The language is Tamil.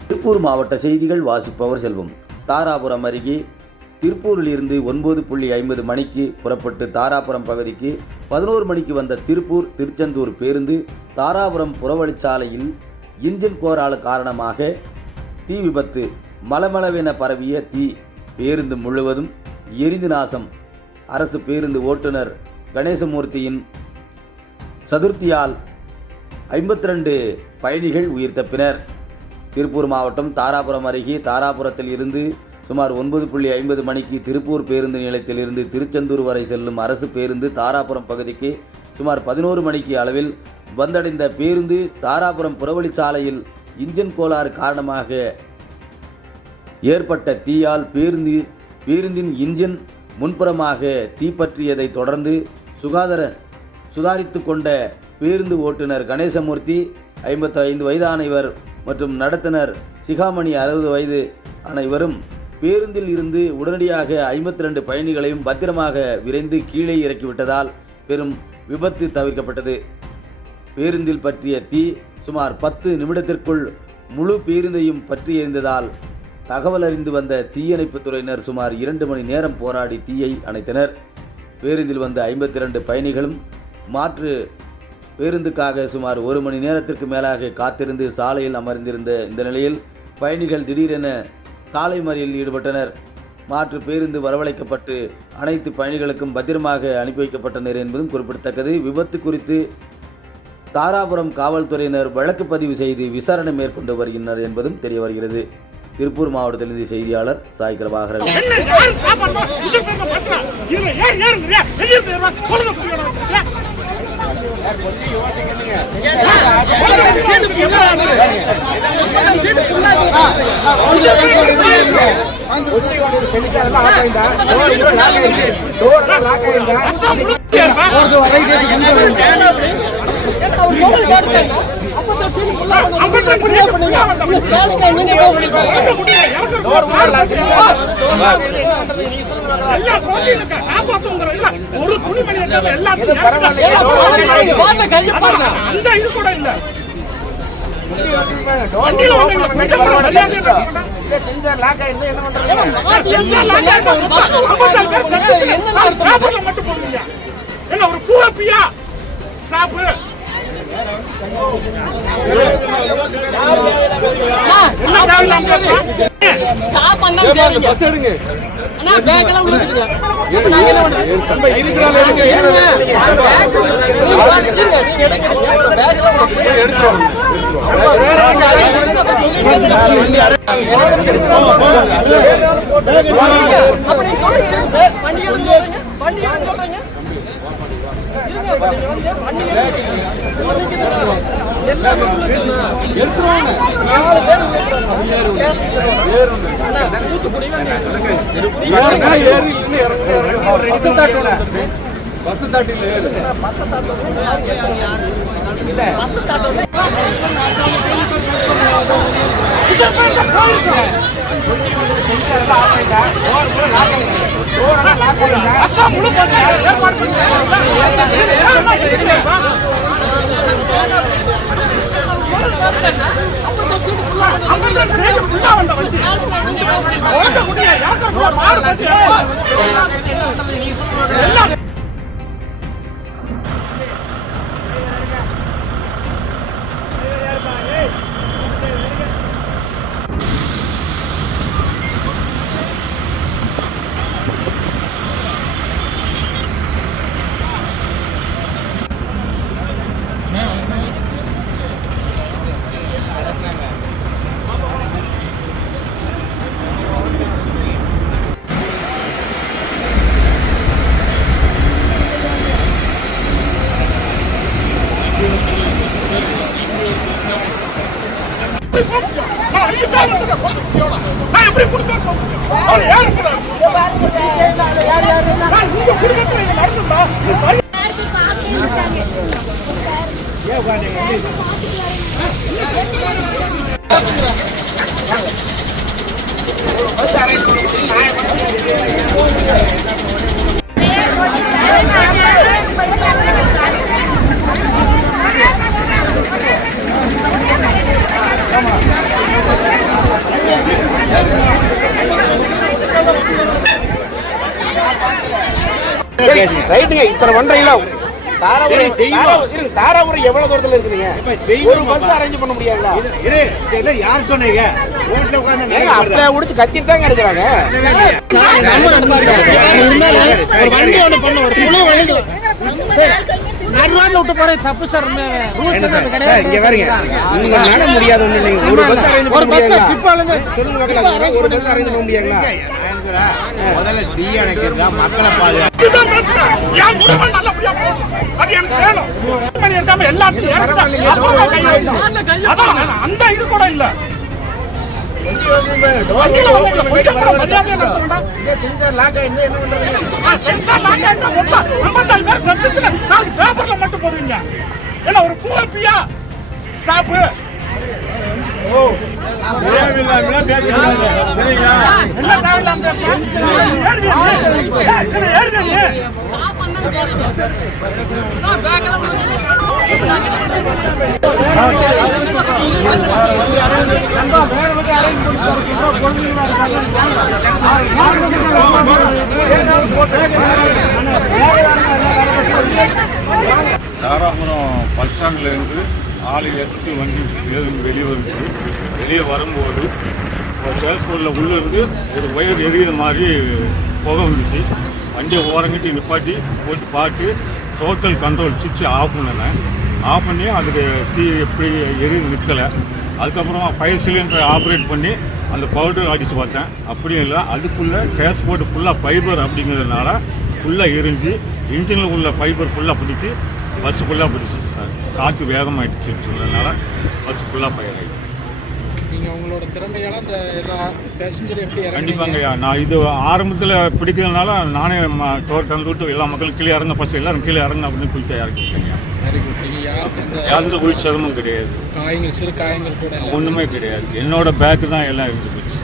திருப்பூர் மாவட்ட செய்திகள் வாசிப்பவர் செல்வம். தாராபுரம் அருகே திருப்பூரில் இருந்து ஒன்பது புள்ளி ஐம்பது மணிக்கு புறப்பட்டு தாராபுரம் பகுதிக்கு பதினோரு மணிக்கு வந்த திருப்பூர் திருச்செந்தூர் பேருந்து தாராபுரம் புறவழிச்சாலையில் இன்ஜின் கோரால காரணமாக தீ விபத்து மலமளவென பரவிய தீ பேருந்து முழுவதும் எரிந்து நாசம். அரசு பேருந்து ஓட்டுநர் கணேசமூர்த்தியின் சதுர்த்தியால் ஐம்பத்தி ரெண்டு பயணிகள் உயிர் தப்பினர். திருப்பூர் மாவட்டம் தாராபுரம் அருகே தாராபுரத்தில் இருந்து சுமார் ஒன்பது புள்ளி ஐம்பது மணிக்கு திருப்பூர் பேருந்து நிலையத்திலிருந்து திருச்செந்தூர் வரை செல்லும் அரசு பேருந்து தாராபுரம் பகுதிக்கு சுமார் பதினோரு மணிக்கு அளவில் வந்தடைந்த பேருந்து தாராபுரம் புறவழிச்சாலையில் இன்ஜின் கோளாறு காரணமாக ஏற்பட்ட தீயால் பேருந்து பேருந்தின் இன்ஜின் முன்புறமாக தீப்பற்றியதைத் தொடர்ந்து சுகாதார சுதாரித்து கொண்ட பேருந்து ஓட்டுநர் கணேசமூர்த்தி ஐம்பத்தி ஐந்து வயதான இவர் மற்றும் நடத்துனர் சிகாமணி அறுபது வயது ஆன இவரும் பேருந்தில் இருந்து உடனடியாக ஐம்பத்தி ரெண்டு பயணிகளையும் பத்திரமாக விரைந்து கீழே இறக்கிவிட்டதால் பெரும் விபத்து தவிர்க்கப்பட்டது. பேருந்தில் பற்றிய தீ சுமார் பத்து நிமிடத்திற்குள் முழு பேருந்தையும் பற்றி எரிந்ததால் தகவல் அறிந்து வந்த தீயணைப்புத் துறையினர் சுமார் இரண்டு மணி நேரம் போராடி தீயை அணைத்தனர். பேருந்தில் வந்த ஐம்பத்தி ரெண்டு பயணிகளும் மாற்று பேருந்துக்காக சுமார் ஒரு மணி நேரத்திற்கு மேலாக காத்திருந்து சாலையில் அமர்ந்திருந்த இந்த நிலையில் பயணிகள் திடீரென சாலை மறியலில் ஈடுபட்டனர். மாற்று பேருந்து வரவழைக்கப்பட்டு அனைத்து பயணிகளுக்கும் பத்திரமாக அனுப்பி வைக்கப்பட்டனர் என்பதும் குறிப்பிடத்தக்கது. விபத்து குறித்து தாராபுரம் காவல்துறையினர் வழக்கு பதிவு செய்து விசாரணை மேற்கொண்டு வருகின்றனர் என்பதும் தெரிய வருகிறது. திருப்பூர் மாவட்டத்திலிருந்து செய்தியாளர் சாய் கிரபாகரன். என்ன ஒரு துணிமணி எல்லாத்தையும் அந்த இது கூட இல்லை சென்சார் லாக் என்ன? பண்றது மட்டும் என்ன ஒரு கூப்பியா ஸ்டாப் ஸ்டாப்பு ஸ்டாப் வந்தா சரிங்க பஸ் எடுங்க அண்ணா பேக் எல்லாம் உள்ள அப்ப நாங்க என்ன இருங்க இருங்க நீங்க எடுங்க பேக் எல்லாம் உள்ள எடுத்துறோம் அப்படி சொல்லுங்க வண்டி எடுத்து சொல்றீங்க வண்டி எடுத்து சொல்றீங்க பஸ் வந்து வண்டி எடுத்துருவாங்க நாலு பேர் அதான் முழு பஸ் ஏற்பாடு நான் எப்படி கொடுத்தேன்? அவர் யாரு உங்க குடும்பத்தில் இது ரைட்டுங்க இத்தனை பண்றீங்களா? தாராபுரம் எவ்வளவு தூரத்துல செய்வோம் ஒரு பஸ் அரேஞ்ச் பண்ண முடியாதுங்களா? யார் சொன்னீங்க? வீட்டுல உட்கார்ந்து ஏங்க அப்படியே உடிச்சு கத்திட்டு தாங்க இருக்கிறாங்க ஒரு வண்டி ஒண்ணு பண்ண ஒரு நடுவாண்ட விட்டு போறது தப்பு சார். ரூல்ஸ் சார், இங்க பாருங்க உங்களால முடியாது ஒண்ணு இல்லைங்க. ஒரு பஸ் அரேஞ்ச் ஒரு பண்ண பஸ் முடியாதுங்களா? பிப்பால இருந்து சொல்லுங்க பார்க்கலாம் ஒரு பஸ் அரேஞ்ச் பண்ண முடியாதுங்களா? முதல்ல தீ அணைக்கிறதா மக்களை பாதுகாப்பு இதுதான் பிரச்சனை. என் முடிவு நல்லபடியா போகணும். அது எனக்கு வேணும். மணி எடுக்காம எல்லாத்தையும் அந்த இது கூட இல்ல. பேப்பர்ல மட்டும் போடுவீங்க. என்ன ஒரு பூப்பியா ஸ்டாப் என்ன தேவையில்லாம தாராபுரம் பஸ் ஸ்டாண்ட்லேருந்து ஆளு எட்டு வண்டி ஏதுன்னு வெளியே வருது வெளியே வரும்போது ஒரு சேல்ஸ்போர்ட்டில் உள்ளே இருந்து ஒரு ஒயர் எரியிற மாதிரி புகை வந்துச்சு. வண்டியை ஓரங்கிட்டு நிப்பாட்டி போட்டு பார்த்து டோட்டல் கண்ட்ரோல் சுவிட்ச் ஆஃப் பண்ணினேன் ஆஃப் பண்ணி அதுக்கு தீ எப்படி எரியுது நிற்கலை அதுக்கப்புறம் ஃபயர் சிலிண்டரை ஆப்ரேட் பண்ணி அந்த பவுடர் அடித்து பார்த்தேன். அப்படியும் இல்லை. அதுக்குள்ளே கேஸ்போர்ட் ஃபுல்லாக ஃபைபர் அப்படிங்கிறதுனால ஃபுல்லாக எரிஞ்சு இன்ஜினில் உள்ள ஃபைபர் ஃபுல்லாக பிடிச்சி பஸ் ஃபுல்லாக பிடிச்சிச்சு சார் காற்று வேகமாயிடுச்சுன்றதுனால பஸ் ஃபுல்லாக ஃபயர் ஆகிடுச்சு உங்களோட திறமையால அந்த எல்லா பேசஞ்சர் எப்படி இறங்குனீங்க? கண்டிப்பாங்க நான் இது ஆரம்பத்தில் பிடிக்கிறதுனால நானே டோர் தந்து விட்டு எல்லா மக்களும் கீழே இறங்க பஸ் எல்லாரும் கீழே இறங்க அப்படின்னு போயிட்டு இறக்கிட்டேங்க Very good. நீங்க யாருக்கு இந்த எந்த உயிர் சிரமம் கிடையாது காயங்கள் சிறு காயங்கள் கூட ஒன்றுமே கிடையாது. என்னோட பேக்கு தான் எல்லாம் இருந்துச்சு